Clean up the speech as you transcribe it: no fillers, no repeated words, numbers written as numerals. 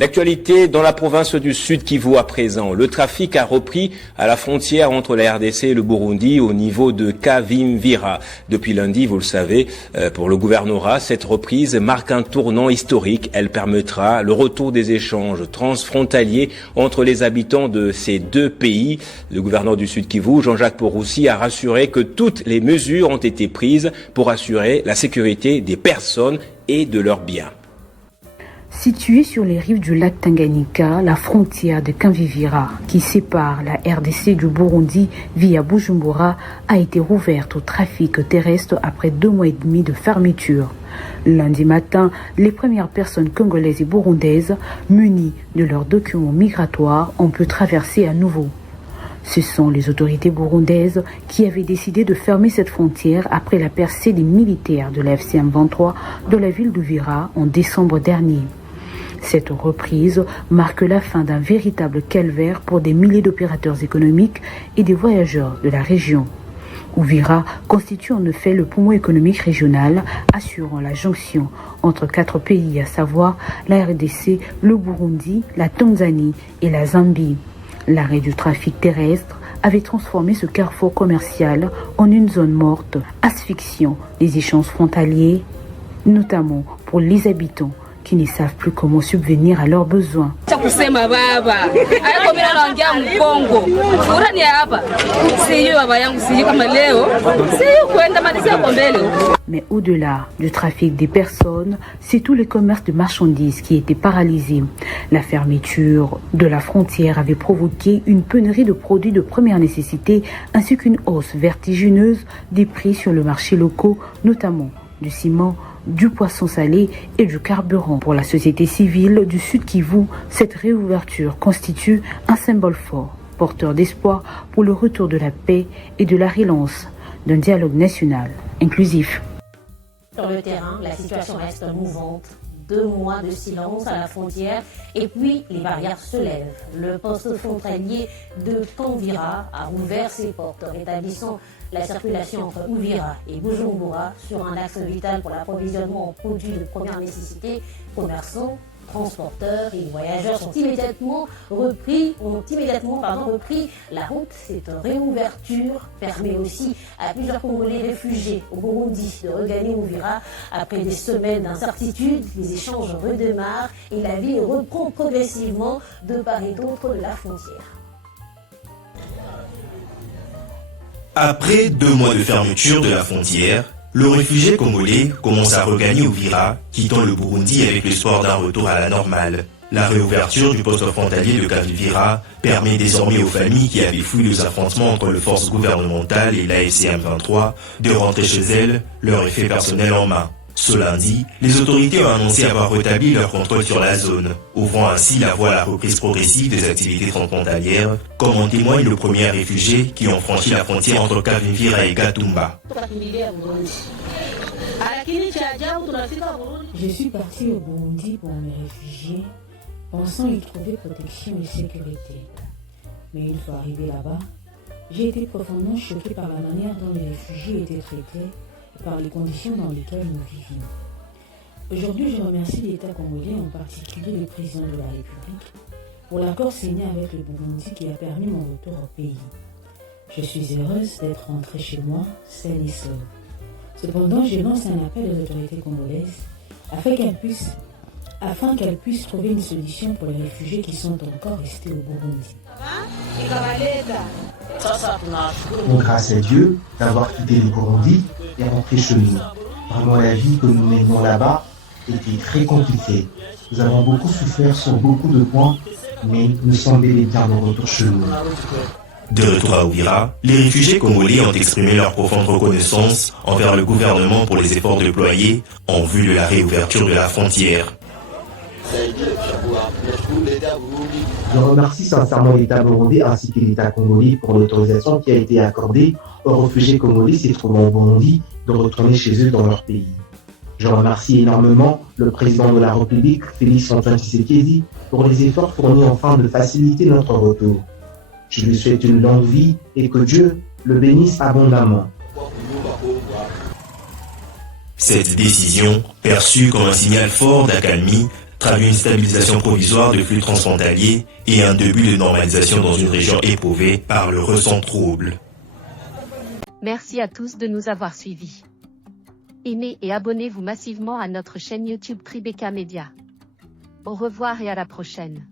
L'actualité dans la province du Sud Kivu à présent. Le trafic a repris à la frontière entre la RDC et le Burundi au niveau de Kavimvira. Depuis lundi, vous le savez, pour le gouvernorat, cette reprise marque un tournant historique. Elle permettra le retour des échanges transfrontaliers entre les habitants de ces deux pays. Le gouverneur du Sud Kivu, Jean-Jacques Poroussi, a rassuré que toutes les mesures ont été prises pour assurer la sécurité des personnes et de leurs biens. Située sur les rives du lac Tanganyika, la frontière de Kavimvira, qui sépare la RDC du Burundi via Bujumbura, a été rouverte au trafic terrestre après 2 mois et demi de fermeture. Lundi matin, les premières personnes congolaises et burundaises, munies de leurs documents migratoires, ont pu traverser à nouveau. Ce sont les autorités burundaises qui avaient décidé de fermer cette frontière après la percée des militaires de la FCM 23 de la ville d'Uvira en décembre dernier. Cette reprise marque la fin d'un véritable calvaire pour des milliers d'opérateurs économiques et des voyageurs de la région. Uvira constitue en effet le poumon économique régional, assurant la jonction entre 4 pays, à savoir la RDC, le Burundi, la Tanzanie et la Zambie. L'arrêt du trafic terrestre avait transformé ce carrefour commercial en une zone morte, asphyxiant les échanges frontaliers, notamment pour les habitants qui ne savent plus comment subvenir à leurs besoins. Mais au-delà du trafic des personnes, c'est tout le commerce de marchandises qui était paralysé. La fermeture de la frontière avait provoqué une pénurie de produits de première nécessité ainsi qu'une hausse vertigineuse des prix sur le marché local, notamment du ciment, du poisson salé et du carburant. Pour la société civile du Sud Kivu, cette réouverture constitue un symbole fort, porteur d'espoir pour le retour de la paix et de la relance d'un dialogue national inclusif. Sur le terrain, la situation reste mouvante. 2 mois de silence à la frontière et puis les barrières se lèvent. Le poste frontalier de Kavimvira a ouvert ses portes, rétablissant la circulation entre Uvira et Bujumbura sur un axe vital pour l'approvisionnement en produits de première nécessité. Commerçants, transporteurs et voyageurs ont immédiatement repris la route. Cette réouverture permet aussi à plusieurs Congolais réfugiés au Burundi de regagner Uvira. Après des semaines d'incertitude, les échanges redémarrent et la vie reprend progressivement de part et d'autre de la frontière. Après 2 mois de fermeture de la frontière, le réfugié congolais commence à regagner Uvira, quittant le Burundi avec l'espoir d'un retour à la normale. La réouverture du poste frontalier de Kavimvira permet désormais aux familles qui avaient fui les affrontements entre les forces gouvernementales et l'AFCM 23 de rentrer chez elles, leur effet personnel en main. Ce lundi, les autorités ont annoncé avoir rétabli leur contrôle sur la zone, ouvrant ainsi la voie à la reprise progressive des activités transfrontalières, comme en témoigne le premier réfugié qui ont franchi la frontière entre Kavimvira et Gatumba. Je suis parti au Burundi pour me réfugier, pensant y trouver protection et sécurité. Mais une fois arrivé là-bas, j'ai été profondément choqué par la manière dont les réfugiés étaient traités et par les conditions dans lesquelles nous vivions. Aujourd'hui, je remercie l'État congolais, en particulier le président de la République, pour l'accord signé avec le Burundi qui a permis mon retour au pays. Je suis heureuse d'être rentrée chez moi, saine et sauve. Cependant, je lance un appel aux autorités congolaises afin qu'elles puissent trouver une solution pour les réfugiés qui sont encore restés au Burundi. Grâce à Dieu d'avoir quitté le Burundi et rentré chez nous. Vraiment, la vie que nous menions là-bas était très compliquée. Nous avons beaucoup souffert sur beaucoup de points, mais nous sommes bel et bien de retour chez nous. De retour à Uvira, les réfugiés congolais ont exprimé leur profonde reconnaissance envers le gouvernement pour les efforts déployés en vue de la réouverture de la frontière. Je remercie sincèrement l'État burundais ainsi que l'État congolais pour l'autorisation qui a été accordée aux réfugiés congolais se trouvant au Burundi de retourner chez eux dans leur pays. Je remercie énormément le président de la République, Félix-Antoine Tshisekedi, pour les efforts fournis afin de faciliter notre retour. Je lui souhaite une longue vie et que Dieu le bénisse abondamment. Cette décision, perçue comme un signal fort d'accalmie, traduit une stabilisation provisoire de flux transfrontaliers et un début de normalisation dans une région éprouvée par le récent trouble. Merci à tous de nous avoir suivis. Aimez et abonnez-vous massivement à notre chaîne YouTube Tribeca Media. Au revoir et à la prochaine.